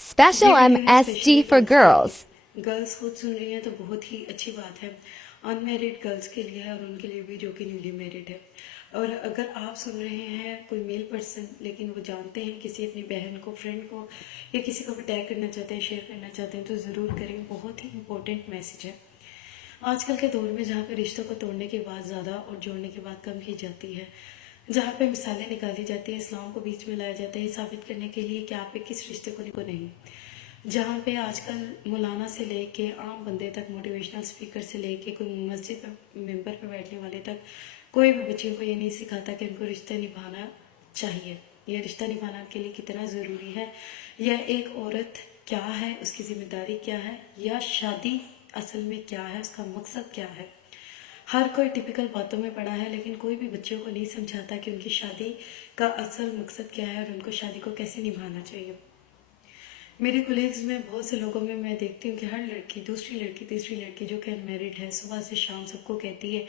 Special یہ video ہے MSG especially for girls کے girls. لیے. گرلز خود سن رہی ہیں تو بہت ہی اچھی بات ہے. ان میرڈ گرلز کے لیے ہے اور ان کے لیے بھی جو کہ نیولی میرڈ ہے. اور اگر آپ سن رہے ہیں کوئی میل پرسن لیکن وہ جانتے ہیں کسی اپنی بہن کو، فرینڈ کو یا کسی کو بھی ٹیگ کرنا چاہتے ہیں، شیئر کرنا چاہتے ہیں تو ضرور کریں. بہت ہی امپورٹنٹ میسج ہے آج کل کے دور میں، جہاں پہ رشتوں کو توڑنے کی بات زیادہ اور جوڑنے کی بات کم کی جاتی ہے، جہاں پہ مثالیں نکالی جاتی ہیں، اسلام کو بیچ میں لایا جاتا ہے یہ ثابت کرنے کے لیے کہ آپ کے کس رشتے کو نہیں. جہاں پہ آج کل مولانا سے لے کے عام بندے تک، موٹیویشنل اسپیکر سے لے کے کوئی مسجد پر ممبر پہ بیٹھنے والے تک، کوئی بھی بچیوں کو یہ نہیں سکھاتا کہ ان کو رشتہ نبھانا چاہیے، یہ رشتہ نبھانا کے لیے کتنا ضروری ہے، یا ایک عورت کیا ہے، اس کی ذمہ داری کیا ہے، یا شادی اصل میں کیا ہے، اس کا مقصد کیا ہے. ہر کوئی ٹپیکل باتوں میں پڑا ہے لیکن کوئی بھی بچوں کو نہیں سمجھاتا کہ ان کی شادی کا اصل مقصد کیا ہے اور ان کو شادی کو کیسے نبھانا چاہیے. میرے کولیگز میں بہت سے لوگوں میں دیکھتی ہوں کہ ہر لڑکی، دوسری لڑکی، تیسری لڑکی جو کہ انمیرڈ ہے، صبح سے شام سب کو کہتی ہے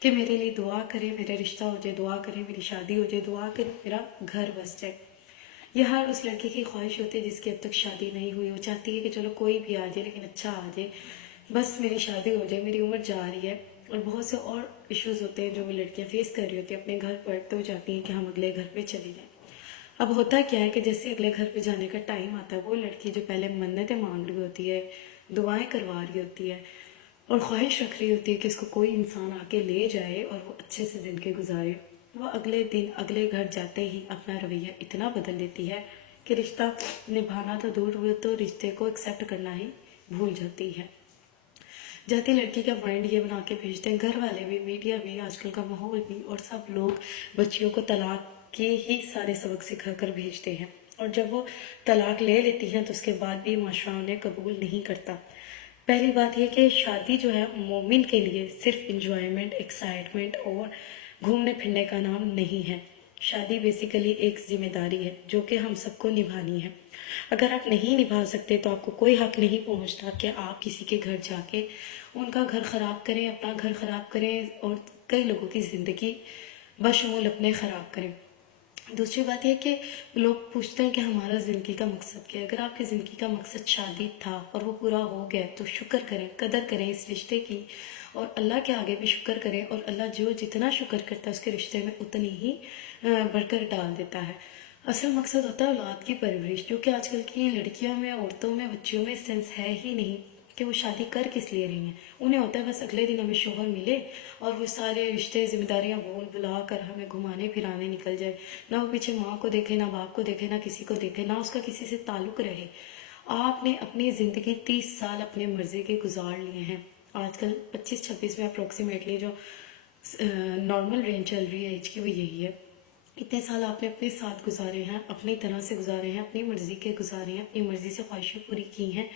کہ میرے لیے دعا کریں، میرا رشتہ ہو جائے، دعا کریں میری شادی ہو جائے، دعا کریں میرا گھر بس جائے. یہ ہر اس لڑکی کی خواہش ہوتی ہے جس کی اب تک شادی نہیں ہوئی. وہ چاہتی ہے کہ چلو کوئی بھی آ جائے لیکن اچھا آ جائے، بس میری شادی ہو جائے، میری عمر جا رہی ہے. اور بہت سے اور ایشوز ہوتے ہیں جو وہ لڑکیاں فیس کر رہی ہوتی ہیں اپنے گھر پر، تو وہ چاہتی ہیں کہ ہم اگلے گھر پہ چلے جائیں. اب ہوتا کیا ہے کہ جیسے اگلے گھر پہ جانے کا ٹائم آتا ہے، وہ لڑکی جو پہلے منتیں مانگ رہی ہوتی ہے، دعائیں کروا رہی ہوتی ہے اور خواہش رکھ رہی ہوتی ہے کہ اس کو کوئی انسان آ کے لے جائے اور وہ اچھے سے زندگی گزارے، وہ اگلے دن اگلے گھر جاتے ہی اپنا رویہ اتنا بدل لیتی ہے کہ رشتہ نبھانا تو دور ہوئے تو رشتے کو ایکسیپٹ کرنا ہی بھول جاتی ہے. جاتی لڑکی کا مائنڈ یہ بنا کے بھیجتے ہیں گھر والے بھی، میڈیا بھی، آج کل کا ماحول بھی، اور سب لوگ بچیوں کو طلاق کے ہی سارے سبق سکھا کر بھیجتے ہیں. اور جب وہ طلاق لے لیتی ہیں تو اس کے بعد بھی معاشرہ انہیں قبول نہیں کرتا. پہلی بات یہ کہ شادی جو ہے مومن کے لیے صرف انجوائمنٹ، ایکسائٹمنٹ اور گھومنے پھرنے کا نام نہیں ہے. شادی بیسیکلی ایک ذمہ داری ہے جو کہ ہم سب کو نبھانی ہے. اگر آپ نہیں نبھا سکتے تو آپ کو کوئی حق نہیں پہنچتا کہ آپ کسی کے گھر جا کے ان کا گھر خراب کریں، اپنا گھر خراب کریں اور کئی لوگوں کی زندگی بشمول اپنے خراب کریں. دوسری بات یہ کہ لوگ پوچھتے ہیں کہ ہمارا زندگی کا مقصد کیا ہے. اگر آپ کی زندگی کا مقصد شادی تھا اور وہ پورا ہو گیا تو شکر کریں، قدر کریں اس رشتے کی، اور اللہ کے آگے بھی شکر کریں. اور اللہ جو جتنا شکر کرتا ہے اس کے رشتے میں اتنی ہی برکت ڈال دیتا ہے. اصل مقصد ہوتا ہے اولاد کی پرورش، جو کہ آج کل کی لڑکیوں میں، عورتوں میں، بچیوں میں سینس ہے ہی نہیں کہ وہ شادی کر کس لیے رہی ہیں. انہیں ہوتا ہے بس اگلے دن ہمیں شوہر ملے اور وہ سارے رشتے، ذمہ داریاں بول بلا کر ہمیں گھمانے پھرانے نکل جائے. نہ وہ پیچھے ماں کو دیکھے، نہ باپ کو دیکھے، نہ کسی کو دیکھے، نہ اس کا کسی سے تعلق رہے. آپ نے اپنی زندگی 30 سال اپنے مرضی کے گزار لیے ہیں. آج کل 25-26 میں اپروکسیمیٹلی جو نارمل رینج چل رہی ہے ایج کی، وہ یہی ہے. اتنے سال آپ نے اپنے ساتھ گزارے ہیں، اپنی طرح سے گزارے ہیں، اپنی مرضی کے گزارے ہیں، اپنی مرضی سے خواہشیں پوری کی ہیں.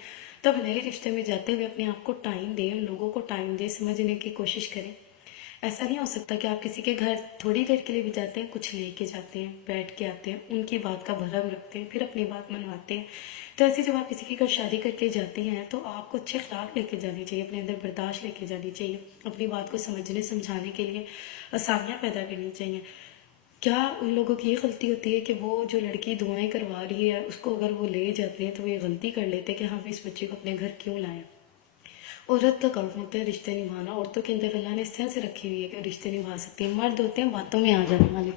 تب نئے رشتے میں جاتے ہوئے اپنے آپ کو ٹائم دیں، ان لوگوں کو ٹائم دیں، سمجھنے کی کوشش کریں. ایسا نہیں ہو سکتا کہ آپ کسی کے گھر تھوڑی دیر کے لیے بھی جاتے ہیں، کچھ لے کے جاتے ہیں، بیٹھ کے آتے ہیں، ان کی بات کا بھرم رکھتے ہیں، پھر اپنی بات منواتے ہیں. تو ایسے جب آپ کسی کے گھر شادی کر کے جاتے ہیں تو آپ کو اچھے اخلاق لے کے جانی چاہیے، اپنے اندر برداشت لے کے جانی چاہیے، اپنی بات کو سمجھنے سمجھانے کے لیے آسانیاں پیدا کرنی چاہیے. کیا ان لوگوں کی یہ غلطی ہوتی ہے کہ وہ جو لڑکی دعائیں کروا رہی ہے اس کو اگر وہ لے جاتے ہیں تو وہ یہ غلطی کر لیتے ہیں کہ ہم اس بچے کو اپنے گھر کیوں لائیں. عورت کا کام ہوتا ہے رشتے نبھانا. عورتوں کے اندر اللہ نے سینس رکھی ہوئی ہے کہ رشتے نبھا سکتی ہیں. مرد ہوتے ہیں باتوں میں آ جانے والے.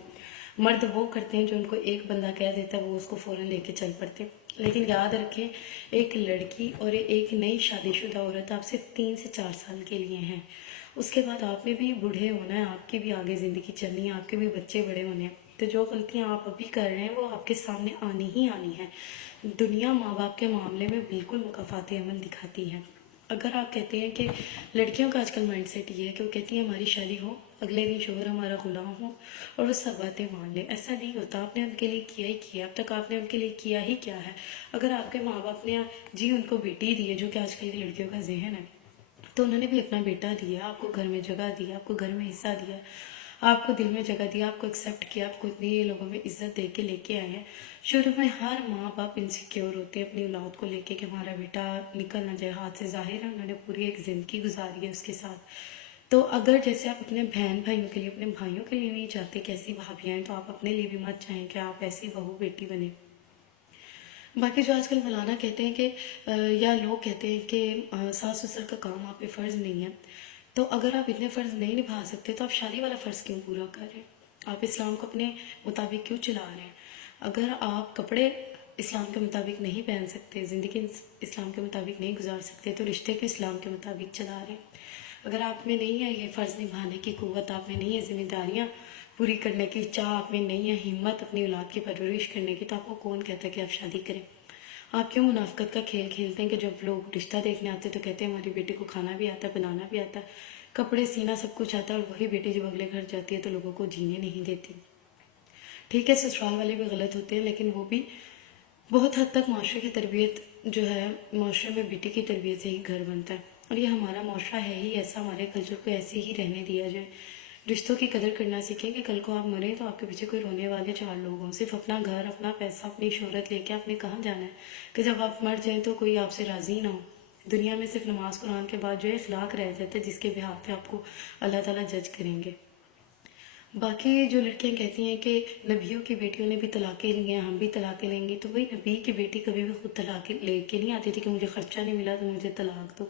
مرد وہ کرتے ہیں جو ان کو ایک بندہ کہہ دیتا ہے وہ اس کو فوراً لے کے چل پڑتے ہیں. لیکن یاد رکھیں، ایک لڑکی اور ایک نئی شادی شدہ عورت آپ صرف 3 سے 4 سال کے لیے ہیں. اس کے بعد آپ نے بھی بوڑھے ہونا ہے، آپ کی بھی آگے زندگی چلنی ہے، آپ کے بھی بچے بڑے ہونے ہیں. تو جو غلطیاں آپ ابھی کر رہے ہیں وہ آپ کے سامنے آنی ہی آنی ہیں. دنیا ماں باپ کے معاملے میں بالکل مکافات عمل دکھاتی ہے. اگر آپ کہتے ہیں کہ لڑکیوں کا آج کل مائنڈ سیٹ یہ ہے کہ وہ کہتی ہیں ہماری شادی ہو، اگلے دن شوہر ہمارا غلام ہو اور وہ سب باتیں مان لیں، ایسا نہیں ہوتا. آپ نے ان کے لیے کیا ہی کیا. اب تک آپ نے ان کے لیے کیا ہی کیا ہے. اگر آپ کے ماں باپ نے جی ان کو بیٹی دی ہے، جو کہ آج کل کی لڑکیوں کا ذہن ہے، تو انہوں نے بھی اپنا بیٹا دیا، آپ کو گھر میں جگہ دیا، آپ کو گھر میں حصہ دیا، آپ کو دل میں جگہ دیا، آپ کو ایکسیپٹ کیا، آپ کو اتنی لوگوں میں عزت دے کے لے کے آئے ہیں. شروع میں ہر ماں باپ انسیکیور ہوتے ہیں اپنی اولاد کو لے کے کہ ہمارا بیٹا نکل نہ جائے ہاتھ سے. ظاہر ہے انہوں نے پوری ایک زندگی گزاری ہے اس کے ساتھ. تو اگر جیسے آپ اپنے بہن بھائیوں کے لیے، اپنے بھائیوں کے لیے نہیں چاہتے کہ ایسی بھابیاں ہیں، تو آپ اپنے لیے بھی مت چاہیں کہ آپ ایسی بہو بیٹی بنے. باقی جو آج کل مولانا کہتے ہیں کہ یا لوگ کہتے ہیں کہ ساس سسر کا کام آپ پہ فرض نہیں ہے، تو اگر آپ اتنے فرض نہیں نبھا سکتے تو آپ شادی والا فرض کیوں پورا کر رہے ہیں؟ آپ اسلام کو اپنے مطابق کیوں چلا رہے ہیں؟ اگر آپ کپڑے اسلام کے مطابق نہیں پہن سکتے، زندگی اسلام کے مطابق نہیں گزار سکتے، تو رشتے کے اسلام کے مطابق چلا رہے ہیں؟ اگر آپ میں نہیں ہے یہ فرض نبھانے کی قوت، آپ میں نہیں ہے ذمہ داریاں پوری کرنے کی چاہ، آپ میں نہیں ہے ہمت اپنی اولاد کی پرورش کرنے کی، تو آپ کو کون کہتا ہے کہ آپ شادی کریں؟ آپ کیوں منافقت کا کھیل کھیلتے ہیں کہ جب لوگ رشتہ دیکھنے آتے تو کہتے ہیں ہماری بیٹی کو کھانا بھی آتا ہے، بنانا بھی آتا ہے، کپڑے سینا سب کچھ آتا ہے، اور وہی بیٹی جب اگلے گھر جاتی ہے تو لوگوں کو جینے نہیں دیتی؟ ٹھیک ہے سسرال والے بھی غلط ہوتے ہیں، لیکن وہ بھی بہت حد تک معاشرے کی تربیت جو ہے، معاشرے میں بیٹی کی تربیت سے ہی گھر بنتا ہے، اور یہ ہمارا معاشرہ ہے ہی ایسا، ہمارے کلچر کو ایسے ہی رہنے دیا جائے۔ رشتوں کی قدر کرنا سیکھیں کہ کل کو آپ مریں تو آپ کے پیچھے کوئی رونے والے 4 لوگ ہوں، صرف اپنا گھر، اپنا پیسہ، اپنی شہرت لے کے آپ نے کہاں جانا ہے کہ جب آپ مر جائیں تو کوئی آپ سے راضی نہ ہو۔ دنیا میں صرف نماز قرآن کے بعد جو ہے اخلاق رہ جاتا ہے، جس کے بہاف پہ آپ کو اللہ تعالیٰ جج کریں گے۔ باقی جو لڑکیاں کہتی ہیں کہ نبیوں کی بیٹیوں نے بھی طلاقیں لی ہیں، ہم بھی طلاقیں لیں گے، تو وہی نبی کی بیٹی کبھی بھی خود طلاق لے کے نہیں آتی تھی کہ مجھے خرچہ نہیں ملا تو مجھے طلاق دو،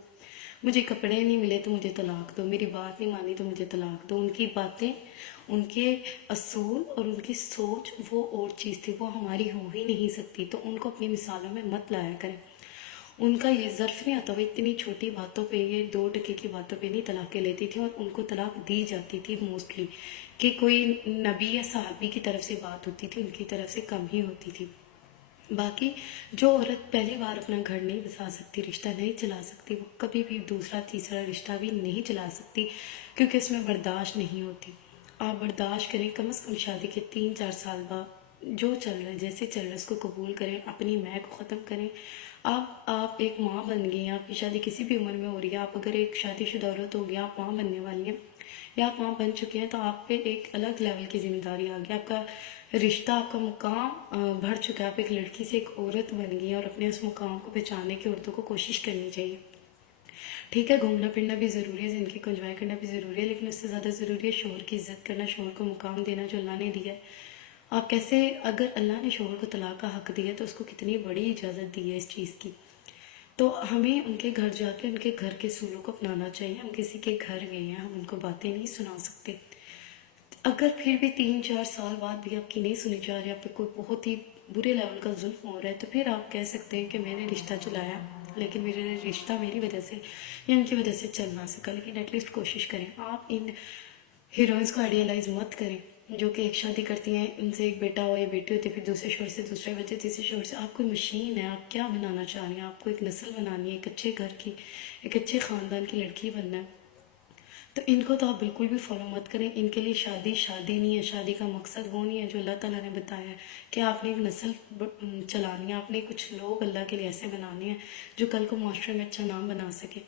مجھے کپڑے نہیں ملے تو مجھے طلاق دو، میری بات نہیں مانی تو مجھے طلاق دو۔ ان کی باتیں، ان کے اصول اور ان کی سوچ وہ اور چیز تھی، وہ ہماری ہو ہی نہیں سکتی، تو ان کو اپنی مثالوں میں مت لایا کریں۔ ان کا یہ ظرف نہیں آتا، وہ اتنی چھوٹی باتوں پہ، یہ 2 ٹکے کی باتوں پہ نہیں طلاقیں لیتی تھی، اور ان کو طلاق دی جاتی تھی موسٹلی کہ کوئی نبی یا صحابی کی طرف سے بات ہوتی تھی، ان کی طرف سے کم ہی ہوتی تھی۔ باقی جو عورت پہلی بار اپنا گھر نہیں بسا سکتی، رشتہ نہیں چلا سکتی، وہ کبھی بھی دوسرا تیسرا رشتہ بھی نہیں چلا سکتی، کیونکہ اس میں برداشت نہیں ہوتی۔ آپ برداشت کریں، کم از کم شادی کے 3-4 سال بعد جو چل رہا ہے، جیسے چل رہا ہے اس کو قبول کریں، اپنی میں کو ختم کریں۔ آپ ایک ماں بن گئی ہیں، آپ کی شادی کسی بھی عمر میں ہو رہی ہے، آپ اگر ایک شادی شدہ عورت ہو گیا، آپ ماں بننے والی ہیں یا آپ ماں بن چکے ہیں، تو آپ پہ ایک الگ لیول کی ذمہ داری آ گئی، آپ کا رشتہ، آپ کا مقام بڑھ چکا ہے، آپ ایک لڑکی سے ایک عورت بن گئی ہیں، اور اپنے اس مقام کو پہچاننے کی عورتوں کو کوشش کرنی چاہیے۔ ٹھیک ہے گھومنا پھرنا بھی ضروری ہے، زندگی کو انجوائے کرنا بھی ضروری ہے، لیکن اس سے زیادہ ضروری ہے شوہر کی عزت کرنا، شوہر کو مقام دینا جو اللہ نے دیا ہے۔ آپ کیسے، اگر اللہ نے شوہر کو طلاق کا حق دیا تو اس کو کتنی بڑی اجازت دی ہے اس چیز کی، تو ہمیں ان کے گھر جا کے ان کے گھر کے اصولوں کو اپنانا چاہیے۔ ہم کسی کے گھر گئے ہیں، ہم ان کو باتیں نہیں سنا سکتے۔ اگر پھر بھی 3-4 سال بعد بھی آپ کی نہیں سنی جا رہی، آپ پہ کوئی بہت ہی برے لیول کا ظلم ہو رہا ہے، تو پھر آپ کہہ سکتے ہیں کہ میں نے رشتہ چلایا، لیکن میرے رشتہ میری وجہ سے یا ان کی وجہ سے چل نہ سکا، لیکن ایٹ لیسٹ کوشش کریں۔ آپ ان ہیروئنس کو آئیڈیالائز مت کریں جو کہ ایک شادی کرتی ہیں، ان سے ایک بیٹا ہو یا بیٹی ہوتی ہے، پھر دوسرے شوہر سے دوسرے بچے، تیسرے شوہر سے۔ آپ کوئی مشین ہے، آپ کیا بنانا چاہ رہی ہیں؟ آپ کو ایک نسل بنانی ہے، ایک اچھے گھر کی، ایک اچھے خاندان کی لڑکی بننا ہے، تو ان کو تو آپ بالکل بھی فالو مت کریں۔ ان کے لیے شادی نہیں ہے، شادی کا مقصد وہ نہیں ہے جو اللہ تعالیٰ نے بتایا ہے کہ آپ نے ایک نسل چلانی ہے، آپ نے کچھ لوگ اللہ کے لیے ایسے بنانے ہیں جو کل کو معاشرے میں اچھا نام بنا سکے۔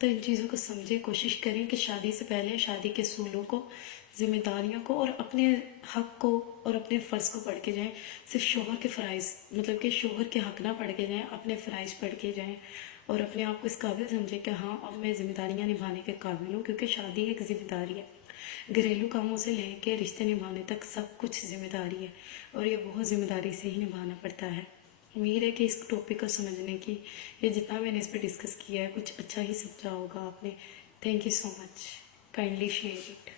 تو ان چیزوں کو سمجھیں، کوشش کریں کہ شادی سے پہلے شادی کے اصولوں کو، ذمہ داریوں کو اور اپنے حق کو اور اپنے فرض کو پڑھ کے جائیں۔ صرف شوہر کے فرائض، مطلب کہ شوہر کے حق نہ پڑھ کے جائیں، اپنے فرائض پڑھ کے جائیں، اور اپنے آپ کو اس قابل سمجھیں کہ ہاں اب میں ذمہ داریاں نبھانے کے قابل ہوں، کیونکہ شادی ایک ذمہ داری ہے۔ گھریلو کاموں سے لے کے رشتے نبھانے تک سب کچھ ذمہ داری ہے، اور یہ بہت ذمہ داری سے ہی نبھانا پڑتا ہے۔ امید ہے کہ اس ٹاپک کو سمجھنے کی، یہ جتنا میں نے اس پہ ڈسکس کیا ہے کچھ اچھا ہی سمجھا ہوگا آپ نے۔ Thank you so much, kindly share it.